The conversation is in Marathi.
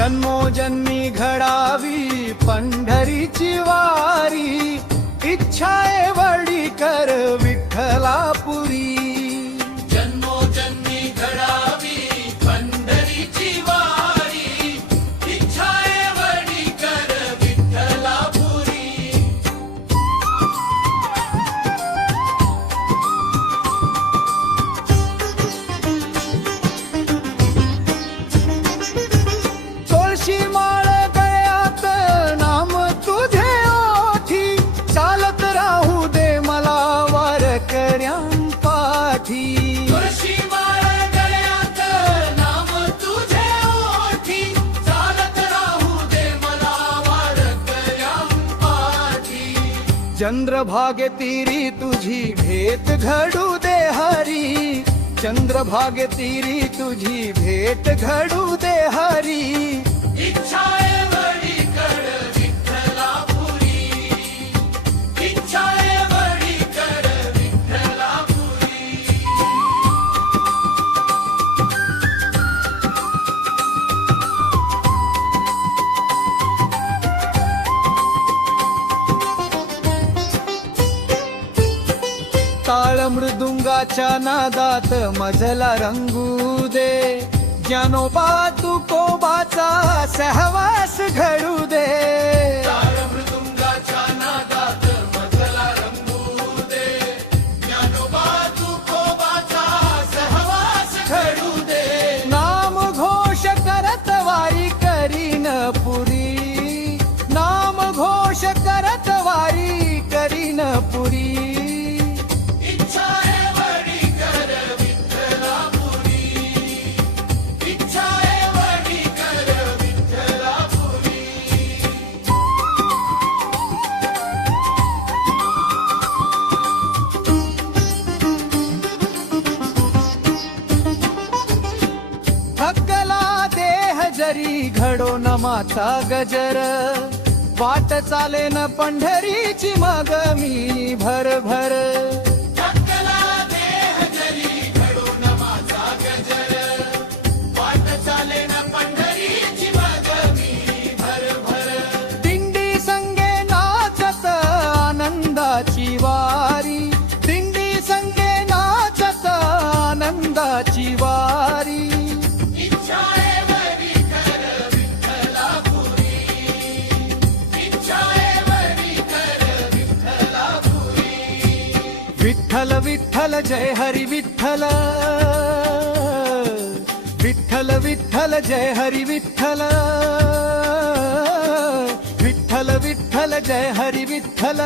जन्मोजन्मी घडावी पंढरीची वारी, इच्छा एवढी कर विठ्ठलापुरी. जन्मोजन्मी घडावी पंढरीची वारी, इच्छा एवढी कर विठ्ठलापुरी. तुळशी माळ गळ्यात नाम तुझे ओठी, चालत राहू दे मला वारकऱ्यांपाठी. तुळशी माळ गळ्यात नाम तुझे ओठी, चालत राहू दे मला वारकऱ्यांपाठी. चंद्रभागे तीरी तुझी भेट घडू दे हरी, चंद्रभागे तीरी तुझी भेट घडू दे हरी. इच्छा एवढी कर विठ्ठलापुरी, इच्छा एवढी कर विठ्ठलापुरी. ताळ मृदुंगाच्या नादात मजला रंगू दे, ज्ञानोबा तुकोबाचा सहवास घडू दे. ताळ मृदुंगाच्या नादात मजला रंगू दे, ज्ञानोबा तुकोबाचा सहवास घडू दे. नाम घोष करत वारी करीन पुरी, नाम घोष करत वारी करीन पुरी. इच्छा एवढी कर विठ्ठलापुरी, इच्छा एवढी कर विठ्ठलापुरी. थकला देह जरी घडो नमाचा गजर, वाट चाले न पंढरीची मग मी भरभर. थकला देह जरी घडो नमाचा गजर, वाट चाले न पंढरीची मग मी भरभर. दिंडी संगे नाचत आनंदाची वारी, दिंडी संगे नाचत आनंदाची वारी. इच्छा एवढी कर विठ्ठलापुरी, इच्छा एवढी कर विठ्ठलापुरी. विठ्ठल विठ्ठल जय हरी विठ्ठल, विठ्ठल विठ्ठल जय हरी विठ्ठल, विठ्ठल विठ्ठल जय हरी विठ्ठल.